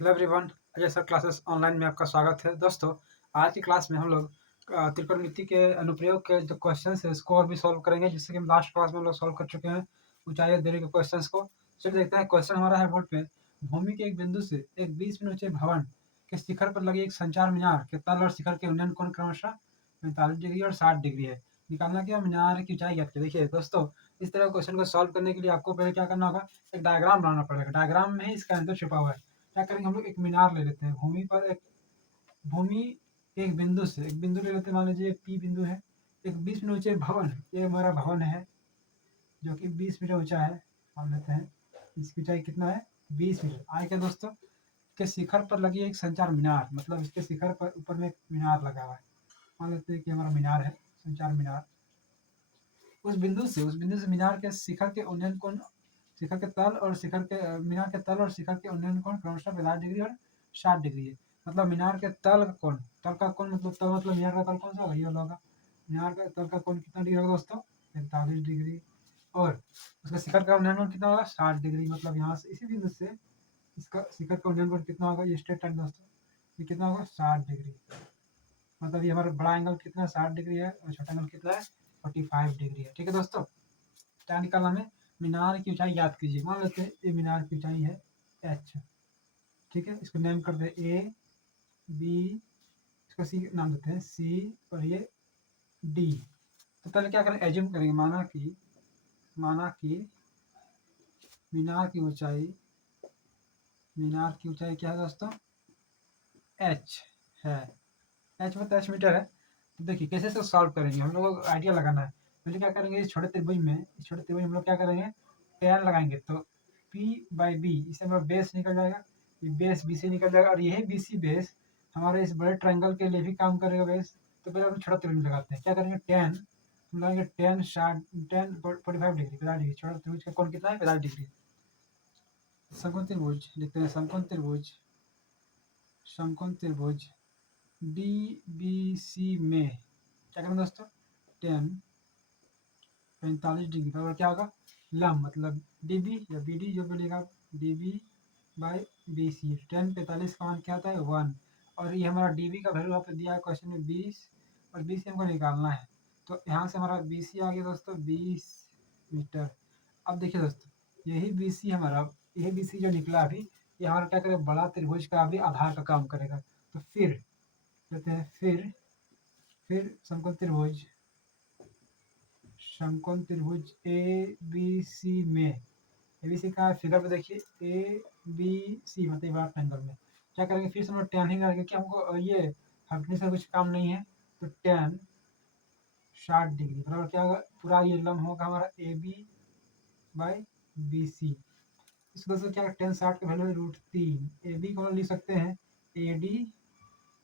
Hello everyone, Ajay sir classes online में आपका स्वागत है। दोस्तों, आज की क्लास में हम लोग त्रिकोणमिति के अनुप्रयोग के जो क्वेश्चंस है उसको और भी सॉल्व करेंगे, जिससे कि हम लास्ट क्लास में हम लोग सॉल्व कर चुके हैं ऊंचाई और दूरी के क्वेश्चंस को। चलिए देखते हैं। क्वेश्चन हमारा है बोर्ड पे। भूमि के एक बिंदु से एक 20 फीट ऊंचे भवन के शिखर पर लगी एक संचार मीनार के तल और शिखर के उन्नयन कोण क्रमशः 45 डिग्री और 60 डिग्री है। निकालना क्या मीनार की ऊंचाई ज्ञात कीजिए। देखिए दोस्तों, इस तरह क्वेश्चन को सॉल्व करने के लिए आपको पहले क्या करना होगा, एक डायग्राम बनाना पड़ेगा। डायग्राम में ही इसका आंसर छुपा हुआ है। क्या करेंगे, हम लोग एक मीनार ले लेते हैं। भूमि के एक बिंदु से एक बिंदु ले लेते हैं, मान लीजिए पी बिंदु है। एक 20 फीट ऊंचे भवन, ये हमारा भवन है जो कि 20 मीटर ऊंचा है। मान लेते हैं इसकी ऊंचाई कितना है, 20 मीटर। आए क्या दोस्तों, के शिखर पर लगी एक संचार मीनार, मतलब इसके शिखर पर ऊपर में एक मीनार लगा हुआ है। मान लेते हैं कि हमारा मीनार है, संचार मीनार। उस बिंदु से मीनार के शिखर के उन्नयन कोण, शिखर के तल और शिखर के मीनार के तल और शिखर के उन्नयन कोण क्रमशः 45 डिग्री और 60 डिग्री है। मतलब मीनार के तल का कोण, तल का कोण मतलब तल मतलब मीनार का तल कौन सा होगा, ये वाला होगा। मीनार का तल का कोण कितना डिग्री होगा दोस्तों, 45 डिग्री। और उसका शिखर का उन्नयन कोण कितना होगा, 60 डिग्री। मतलब यहाँ से इसी बिंदु से इसका शिखर का उन्नयन कोण कितना होगा, ये स्ट्रेट लाइन दोस्तों, ये कितना होगा, 60 डिग्री। मतलब ये हमारा बड़ा एंगल कितना, 60 डिग्री है, और छोटा एंगल कितना है, 45 डिग्री है। ठीक है दोस्तों, क्या निकालना हमें, मीनार की ऊंचाई याद कीजिए। मान लेते हैं ये मीनार की ऊंचाई है एच। ठीक है, इसको नेम कर दे ए बी, इसको सी नाम देते हैं सी, और ये डी। तो पहले क्या करें, एज्यूम करेंगे, माना कि मीनार की ऊंचाई, मीनार की ऊंचाई क्या है दोस्तों, एच है। एच मतलब एच मीटर है। तो देखिए कैसे इसको सॉल्व करेंगे, हम लोग को आइडिया लगाना है। पहले क्या करेंगे, इस छोटे त्रिभुज में, इस छोटे त्रिभुज में हम लोग क्या करेंगे, टेन लगाएंगे। तो पी बाई बी, इससे हमारा बेस निकल जाएगा, ये बेस बी से निकल जाएगा, और यही बी सी बेस हमारे इस बड़े ट्रायंगल के लिए भी काम करेगा बेस। तो पहले हम छोटा त्रिभुज लगाते हैं। क्या करेंगे, टेन हम लगाएंगे, ten short, ten 45 degree, 50 degree. छोटा त्रिभुज का कोण कितना है, 50 डिग्री। समकोण त्रिभुज लिखते हैं, समकोण त्रिभुज डी बी सी में क्या करें दोस्तों, टेन 45 डिग्री बराबर क्या होगा, लंब मतलब डी बी या बी डी जो बोलेगा, D B by B C. 10 45 का मान क्या आता है, 1। और ये हमारा डी बी का वैल्यू यहाँ पे दिया है क्वेश्चन में 20, और 20 हमको निकालना है। तो यहाँ से हमारा बी सी आ गया दोस्तों, 20 मीटर। अब देखिए दोस्तों, यही बी सी जो निकला अभी, ये हमारा क्या करेगा, बड़ा त्रिभुज का अभी आधार का काम करेगा। तो फिर कहते हैं, फिर समकोण त्रिभुज ए बी सी में, ए बी सी का फिगर पे देखिए, ए बी सी मतलब बड़ा ट्रायंगल में क्या करेंगे, फिर से हम लोग tan ही करेंगे, कि हमको ये हटने से कुछ काम नहीं है। तो tan 60 डिग्री बराबर क्या होगा, पूरा ये लंब होगा हमारा A B by B C. इसको दोस्तों क्या, tan 60 का वैल्यू है √3। ए बी को हम लिख सकते हैं A D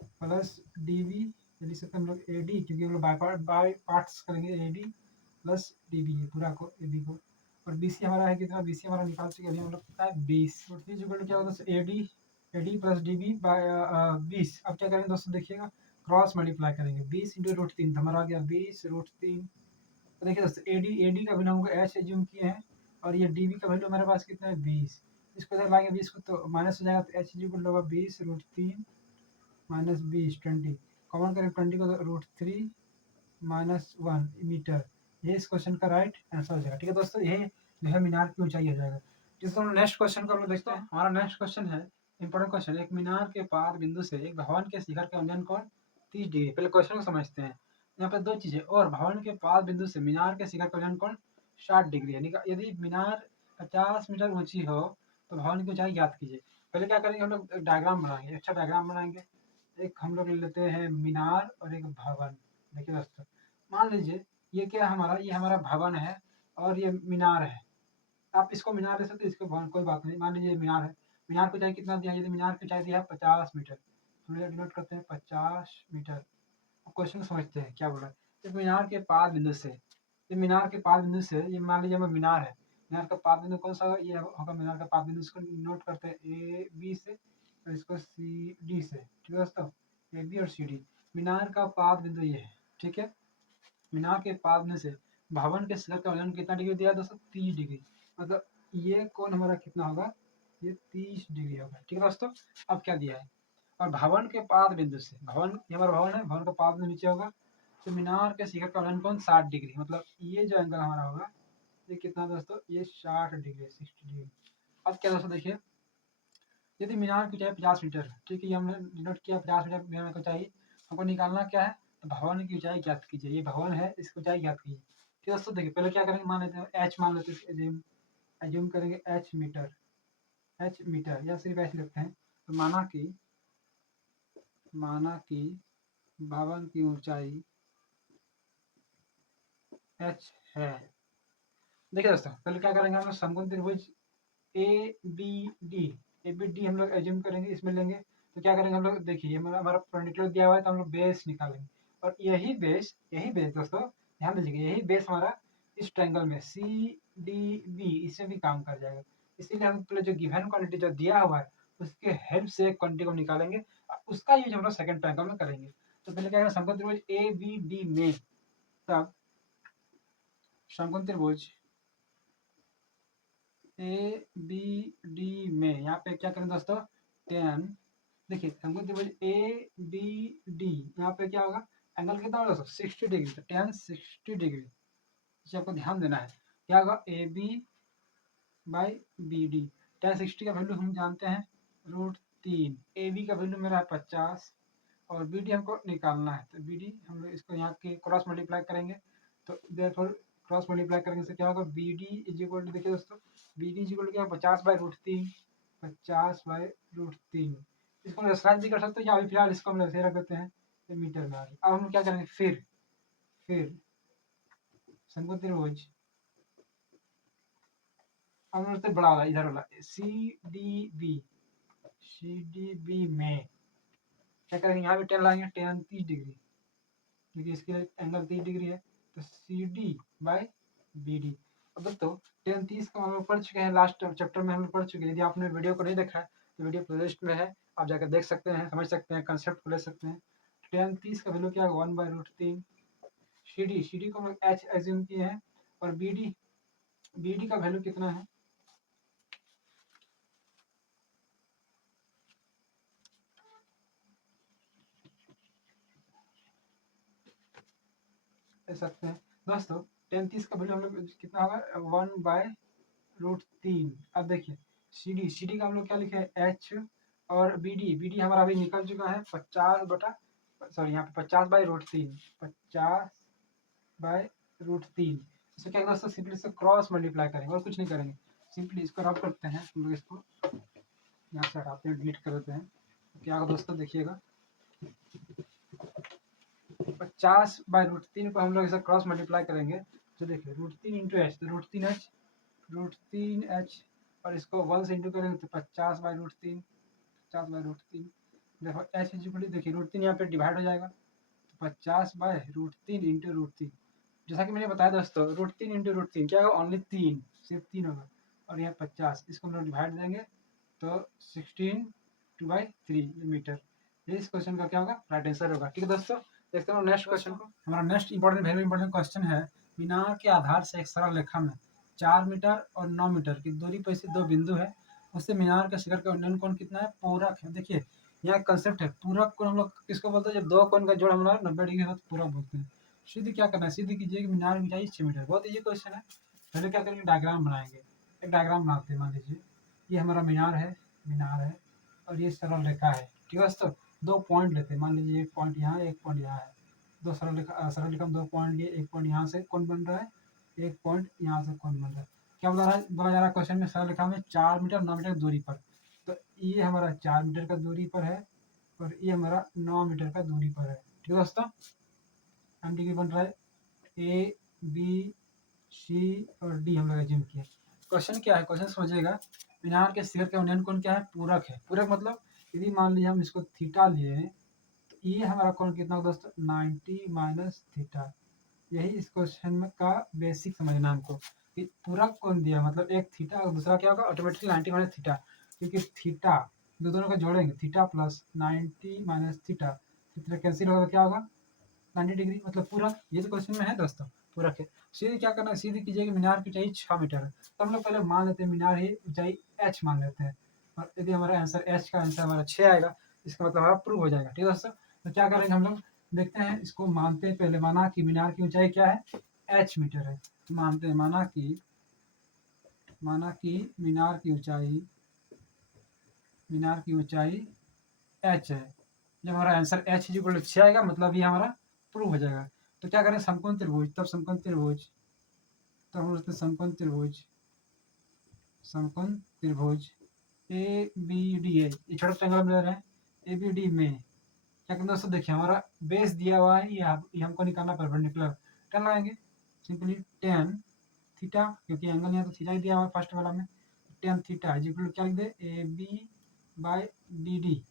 plus D B, लिख सकते हैं हम लोग ए डी, क्योंकि हम लोग बाय पार्ट्स करेंगे, A D plus D B, पूरा को ए बी को। और बी सी हमारा है कितना, बी सी हमारा निकाल चुके अभी हम लोग कितना है, 20। तो फिर जो क्या होगा, A D plus D B by 20। अब क्या करेंगे दोस्तों, देखिएगा क्रॉस मल्टीप्लाई करेंगे, 20 × √3 तो हमारा आ गया 20 √3। तो देखिए दोस्तों, ए डी का वैल्यू हमको एच एज्यूम किए हैं, और ये डी बी का वैल्यू हमारे पास कितना है, 20। इसको जब लाएंगे 20 को तो माइनस हो जाएगा, तो एच इक्वल होगा 20 √3 माइनस 20 20, कॉमन करें 20 को, तो √3 माइनस 1 मीटर। ये इस क्वेश्चन का राइट आंसर हो जाएगा। ठीक है दोस्तों, ये जो है मीनार की ऊंचाई हो जाएगा। जिसको हम नेक्स्ट क्वेश्चन को हम लोग देखते हैं। हमारा नेक्स्ट क्वेश्चन है इंपॉर्टेंट क्वेश्चन, एक मीनार के पार बिंदु से एक भवन के शिखर के उन्नयन कोण 30 डिग्री। पहले क्वेश्चन को समझते हैं। यहाँ पे दो चीजें, और भवन के पार बिंदु से मीनार के शिखर का उन्नयन कोण 60 डिग्री है। यदि मीनार 50 मीटर ऊंची हो तो भवन की ऊंचाई ज्ञात कीजिए। पहले क्या करेंगे, हम लोग डायग्राम बनाएंगे, अच्छा डायग्राम बनाएंगे। एक हम लोग ले लेते हैं मीनार और एक भवन। देखिए दोस्तों, मान लीजिए ये हमारा भवन है, और ये मीनार है। आप इसको मीनार ले सकते हैं, इसको भवन, कोई बात नहीं। मान लीजिए ये मीनार है, मीनार की ऊंचाई कितना दिया है, यदि मीनार की ऊंचाई दिया है 50 मीटर, हम लोग डिनोट करते हैं 50 मीटर। अब क्वेश्चन को समझते हैं क्या बोल रहा है। इस मीनार के पाद बिंदु से, ये मीनार के पाद बिंदु से, ये मान लीजिए हमें मीनार है, मीनार का पाद बिंदु कौन सा होगा, ये होगा मीनार का पाद बिंदु। इसको नोट करते हैं ए बी से, और इसको सी डी से। ठीक है दोस्तों, ए बी और सी डी, मीनार का पाद बिंदु ये है। ठीक है, मीनार के पाद में से भवन के शिखर का उन्नयन कितना डिग्री दिया है दोस्तों, 30 डिग्री। मतलब ये कोण हमारा कितना होगा, ये 30 डिग्री होगा। ठीक है दोस्तों, अब क्या दिया है, और भवन के पाद बिंदु से, भवन ये हमारा भवन है, भवन का पाद बिंदु नीचे होगा, तो मीनार के शिखर का उन्नयन कोण 60 डिग्री, मतलब ये जो एंगल हमारा होगा ये कितना दोस्तों, ये 60 डिग्री, 60 डिग्री। अब क्या दोस्तों देखिए, यदि मीनार की ऊंचाई 50 मीटर, ठीक है, ये हमने नोट किया 50 मीटर मीनार की ऊंचाई, हमको निकालना क्या है, तो भवन की ऊंचाई ज्ञात कीजिए, ये भवन है, इसकी ऊंचाई ज्ञात कीजिए। ठीक है दोस्तों, देखिए पहले क्या करेंगे, मान लेते हैं एच, मान लेते हैं, एज्यूम करेंगे एच मीटर, एच मीटर या सिर्फ एच लिखते हैं, तो माना कि भवन की ऊंचाई एच है। देखिए दोस्तों, पहले क्या करेंगे, हम लोग समकोण त्रिभुज A B D, A B D हम लोग एज्यूम करेंगे, इसमें लेंगे, तो क्या करेंगे हम लोग, देखिए हमारा परपेंडिकुलर दिया हुआ है, तो हम लोग बेस निकालेंगे, और यही बेस दोस्तों ध्यान दीजिएगा, यही बेस हमारा इस ट्रायंगल में सी डी बी इससे भी काम कर जाएगा। इसीलिए हम पहले जो गिवन क्वांटिटी जो दिया हुआ है उसके हेल्प से क्वांटिटी को निकालेंगे, उसका यूज हम लोग सेकंड ट्रायंगल में करेंगे। तो पहले क्या करेंगे, समकोण त्रिभुज ए बी डी में, तब समकोण त्रिभुज ए बी डी में यहाँ पे क्या करें दोस्तों, टेन, देखिए समकोण त्रिभुज ए बी डी, यहाँ पे क्या होगा, एंगल कितना होगा दोस्तों 60 डिग्री, तो टेन 60 डिग्री, इसे आपको ध्यान देना है, क्या होगा A B by B D, tan 60 का वैल्यू हम जानते हैं √3, ए बी का वैल्यू मेरा है 50 और बी डी हमको निकालना है, तो बी डी हम लोग इसको यहाँ के क्रॉस मल्टीप्लाई करेंगे, तो देयरफॉर क्रॉस मल्टीप्लाई करेंगे से क्या होगा, B D is equal to, देखिए दोस्तों B D is equal to क्या, 50/√3, 50/√3, इसको रेफरेंस भी कर सकते हैं, या अभी फिलहाल इसको हम ऐसे रख देते हैं, ये मीटर में आ गया। अब हम क्या करेंगे, फिर समकोण त्रिभुज, अब हम उससे बड़ा वाला इधर वाला सी डी बी में क्या करेंगे, यहाँ पे टेन लाएंगे, टेन 30 डिग्री, क्योंकि इसके एंगल 30 डिग्री है, तो C D by B D. अब दोस्तों टेन 30 का हम लोग पढ़ चुके हैं, लास्ट चैप्टर में हम लोग पढ़ चुके हैं, यदि आपने वीडियो को नहीं देखा है तो वीडियो प्लेलिस्ट में है, आप जाकर देख सकते हैं, समझ सकते हैं, कंसेप्ट को ले सकते हैं। टेन 30 का वैल्यू क्या है, 1/√3, सी डी को हम लोग एच एज्यूम किए हैं, और बी डी का वैल्यू कितना है, देख सकते हैं दोस्तों, टेन 30 का वैल्यू हम लोग कितना होगा, 1/√3। अब देखिए सी डी का हम लोग क्या लिखे हैं, एच, और बी डी हमारा अभी निकल चुका है 50 यहाँ पे 50/√3, 50/√3, इसको क्या दोस्तों सिंपली इसको क्रॉस मल्टीप्लाई करेंगे और कुछ नहीं करेंगे, सिंपली इसको रब करते हैं, हम लोग इसको यहाँ से हटाते हैं, डिलीट कर देते हैं, तो क्या होगा दोस्तों देखिएगा, 50/√3 को हम लोग इसे क्रॉस मल्टीप्लाई करेंगे, तो देखिए √3 इंटू एच, तो √3h, और इसको 1 से इंटू करेंगे तो 50/√3, 50/√3, देखो एच इज इक्वल, देखिए √3 यहाँ पे डिवाइड हो जाएगा, तो 50/√3 इंटू √3, जैसा कि मैंने बताया दोस्तों, √3 इंटू √3 क्या होगा, ओनली 3, सिर्फ 3 होगा, और यहाँ 50, इसको हम लोग डिवाइड देंगे तो 16 2/3 मीटर, ये इस क्वेश्चन का क्या होगा, राइट आंसर होगा। ठीक है दोस्तों, देखते हैं नेक्स्ट क्वेश्चन को। हमारा next important very important question है, मीनार के आधार से एक सरल रेखा में 4 मीटर और 9 मीटर की दूरी पर स्थित दो बिंदु है, उससे मीनार के शिखर का उन्नयन कोण कितना है, पूरक है। देखिए यहाँ कंसेप्ट है पूरक कोण, हम लोग किसको बोलते हैं, जब दो कोण का जोड़ हमारा 90 डिग्री हो तो पूरक बोलते हैं। सीधी क्या करना है, सीधी कीजिए कि मीनार की ऊंचाई 6 मीटर, बहुत ईजी क्वेश्चन है। पहले क्या करेंगे, डायग्राम बनाएंगे, एक डायग्राम बनाते हैं, मान लीजिए ये हमारा मीनार है और ये सरल रेखा है। ठीक है दोस्तों, दो पॉइंट लेते हैं, मान लीजिए एक पॉइंट यहाँ एक पॉइंट यहाँ है, दो सरल रेखा में दो पॉइंट लिए, एक पॉइंट यहाँ से कौन बन रहा है, एक पॉइंट यहाँ से कौन बन रहा है, क्या बोला जा रहा है क्वेश्चन में, सरल रेखा में 4 मीटर 9 मीटर दूरी पर, तो ये हमारा 4 मीटर का दूरी पर है और ये हमारा 9 मीटर का दूरी पर है। ठीक है दोस्तों, एम डी बन रहा है ए बी सी और डी, हम लोग एज्यूम किया। क्वेश्चन क्या है, क्वेश्चन समझिएगा, मीनार के शिखर का उन्नयन कोण क्या है, पूरक है। पूरक मतलब यदि मान लीजिए हम इसको थीटा लिए, तो ये हमारा कोण कितना होगा दोस्तों, 90 माइनस थीटा। यही इस क्वेश्चन में का बेसिक समझना हमको, कि पूरक कोण दिया मतलब एक थीटा और दूसरा क्या होगा, ऑटोमेटिकली 90 माइनस थीटा, क्योंकि थीटा दोनों को जोड़ेंगे, theta plus 90 minus theta, theta cancel होगा, क्या होगा 90 डिग्री, मतलब पूरक। ये तो क्वेश्चन में है दोस्तों, पूरक है। सीधे क्या करना है, सीधे कीजिए कि मीनार की ऊंचाई 6 मीटर है, तो हम लोग पहले मान लेते हैं मीनार ही ऊंचाई h मान लेते हैं, और यदि हमारा आंसर एच का आंसर हमारा 6 आएगा, इसका मतलब हमारा प्रूव हो जाएगा। ठीक है दोस्तों, तो क्या करेंगे हम लोग, देखते हैं इसको मानते हैं पहले। माना कि मीनार की ऊंचाई क्या है, एच मीटर है। मानते हैं, माना कि मीनार की ऊंचाई एच है। जब हमारा आंसर एच इक्वल 6 आएगा, मतलब ये हमारा प्रूव हो जाएगा। तो क्या करें, समकोण त्रिभुज, तब समकोण त्रिभुज, तब हम बोलते हैं समकोण त्रिभुज ए बी डी है, ये छोटा ट्रायंगल हम ले रहे हैं। ए बी डी में क्या करें दोस्तों, देखिए हमारा बेस दिया हुआ है, ये हमको निकालना परपेंडिकुलर। क्या लगाएंगे, सिंपली टेन थीटा, क्योंकि एंगल यहाँ तो थीटा ही दिया हुआ है फर्स्ट वाला में। टेन थीटा इज इक्वल क्या लिख दे, A B by D D.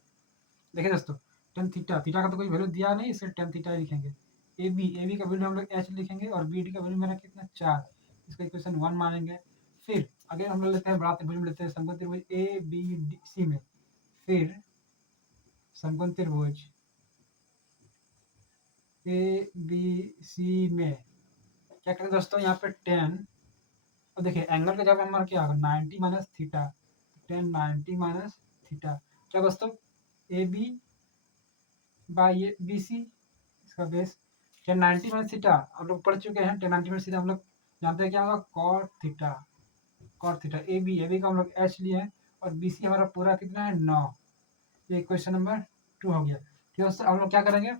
देखिए दोस्तों, टेन थीटा, थीटा का तो कोई वैल्यू दिया नहीं, इसलिए टेन थीटा ही लिखेंगे। ए बी का वैल्यू हम लोग एच लिखेंगे, और बी डी का वैल्यू मेरा कितना 4, इसका इक्वेशन 1 मानेंगे। फिर अगर हम लोग लेते हैं बड़ा त्रिभुज में, लेते हैं समकोण त्रिभुज ए बी डी सी में, फिर समकोण त्रिभुज ए बी सी में क्या करें दोस्तों, यहाँ पे 10, और देखिए एंगल का जब हमारा क्या होगा 90 माइनस थीटा, 10 90 माइनस थीटा, क्या दोस्तों, A B by B C, इसका बेस 10 90 माइनस थीटा हम लोग पढ़ चुके हैं। 10 90 माइनस थीटा हम लोग जानते हैं क्या होगा, कॉट थीटा। ए बी का हम लोग एच लिए हैं, और बी सी हमारा पूरा कितना है 9। ये क्वेश्चन नंबर 2 हो गया। ठीक है दोस्तों, हम लोग क्या करेंगे,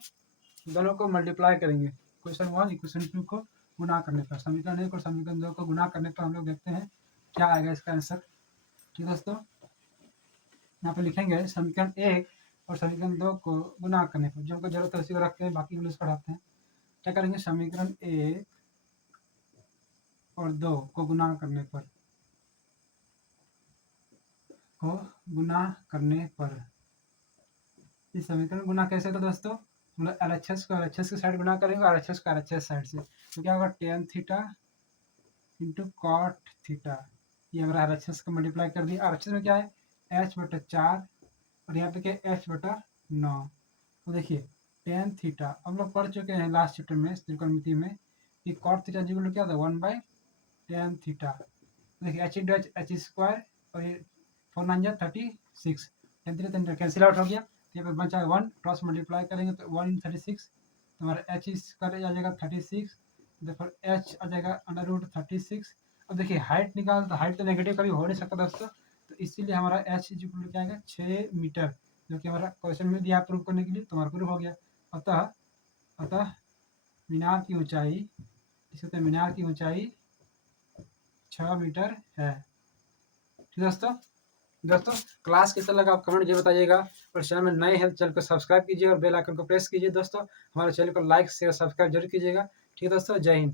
दोनों को मल्टीप्लाई करेंगे। क्वेश्चन 1 इक्वेशन 2 को गुना करने पर, समीकरण 1 और समीकरण 2 को गुना करने पर हम लोग देखते हैं क्या आएगा इसका आंसर। ठीक है दोस्तों, यहाँ पे लिखेंगे समीकरण 1 और समीकरण 2 को गुना करने पर, जो हमको जरूरत है उसी को रखते हैं, बाकी इंग्लिश पढ़ाते हैं। क्या करेंगे, समीकरण 1 और 2 को गुना करने पर, इस समीकरण गुना कैसे होगा दोस्तों, मतलब एलएचएस को एलएचएस की साइड गुना करेंगे, और एलएचएस को एलएचएस साइड से, तो क्या होगा tan theta into cot theta. ये हमारा एलएचएस को मल्टीप्लाई कर दिया। एलएचएस में क्या है, एच बटा 4, और यहाँ पे क्या है, एच बटा 9। तो देखिए टेन थीटा हम लोग पढ़ चुके हैं लास्ट चैप्टर में त्रिकोणमिति में, कि कॉट थीटा इक्वल क्या था 1/tan थीटा। देखिए एच इंटू एच स्क्वायर, और ये 4 9 36, टेन थीटा कैंसिल आउट हो गया, यहाँ पे बचा 1, क्रॉस मल्टीप्लाई करेंगे तो 1 36, तो हमारा एच स्क्वायर आ जाएगा 36, देखो एच आ जाएगा √36। अब देखिए हाइट निकाल, तो हाइट तो नेगेटिव कभी हो नहीं सकता दोस्तों, तो इसीलिए हमारा एच इक्वल क्या आएगा 6 मीटर, जो कि हमारा क्वेश्चन में दिया प्रूव करने के लिए, तो हमारा प्रूव हो गया। अतः मीनार की ऊंचाई, इसे मीनार की ऊंचाई 6 मीटर है। ठीक दोस्तों, क्लास कैसा लगा आप कमेंट जरूर बताइएगा, और चैनल में नए हैं चैनल को सब्सक्राइब कीजिए और बेल आइकन को प्रेस कीजिए। दोस्तों हमारे चैनल को लाइक शेयर सब्सक्राइब जरूर कीजिएगा। ठीक है दोस्तों, जय हिंद।